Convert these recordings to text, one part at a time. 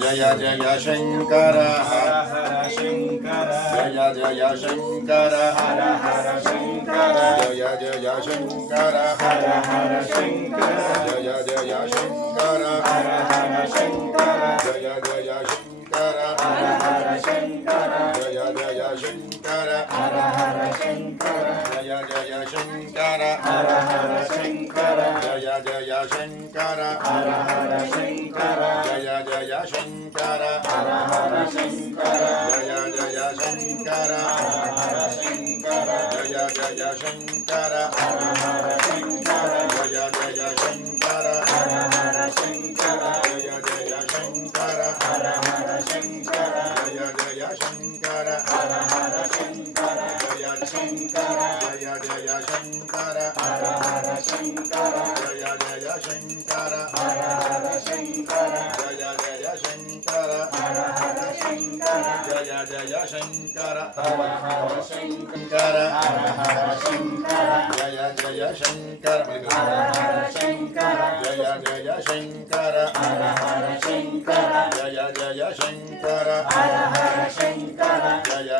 जय जय शंकर हर हर शंकर जय जय शंकर हर हर शंकर जय जय शंकर हर हर शंकर जय जय शंकर हर हर शंकर जय जय शंकर हर हर शंकर जय जय शंकर हर हर शंकर जय जय शंकर हर हर शंकर जय जय शंकर हर हर शंकर जय जय शंकर हर हर शंकर जय जय शंकर हर शंकर जय जय शंकर हर हर शंकर जय जय शंकर हर हर शंकर जय जय शंकर हर हर शंकर जय जय शंकर हर हर शंकर जय शंकर जय जय शंकर हर हर शंकर जय जय शंकर हर हर शंकर जय जय शंकर हर हर शंकर जय जय शंकर हर हर शंकर शंकर हर हर शंकर जय जय शंकर हर हर शंकर जय जय शंकर हर हर शंकर जय जय शंकर हर हर शंकर जय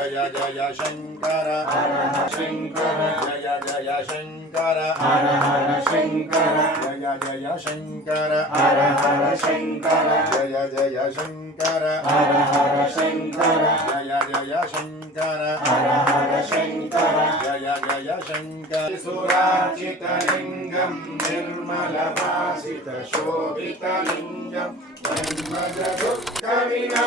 जय जय जय शंकर हर हर शंकर जय जय शंकर हर हर शंकर जय जय शंकर हर हर शंकर जय जय शंकर हर हर शंकर जय जय शंकर हर हर शंकर जय जय शंकर सुरार्चितलिङ्गं निर्मलभासितशोभितलिङ्गं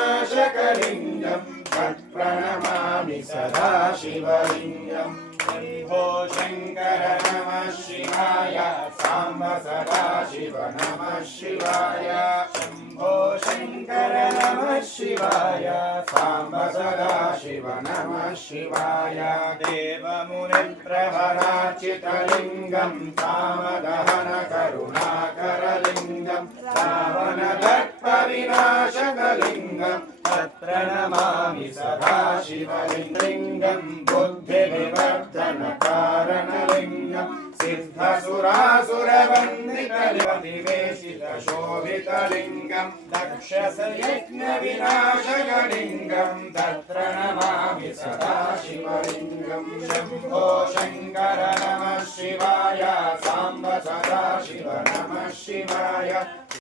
जन्मजदुःखविनाशकलिङ्गं तत्प्रणमामि सदा शिवलिङ्गम् शम्भो शङ्कर नमः शिवाय साम्ब सदा शिव नमः शिवाय शम्भो शङ्कर नमः शिवाय साम्ब सदा शिव नमः शिवाय देवमुनिप्रवरार्चितलिङ्गं कामदहन करुणाकरलिङ्गं रावणदर्पविनाशकलिङ्गं तत्प्रणमामि सदा शिवलिङ्गं बुद्धिविवर्धनकारणलिङ्गं सिद्धसुरासुरवन्दितनिवेशितशोभितलिङ्गं दक्षसयज्ञविनाशकलिङ्गं तत्प्रणमामि सदा शिवलिङ्गं शम्भो शङ्कर नमः शिवाय साम्ब सदा शिव नमः शिवाय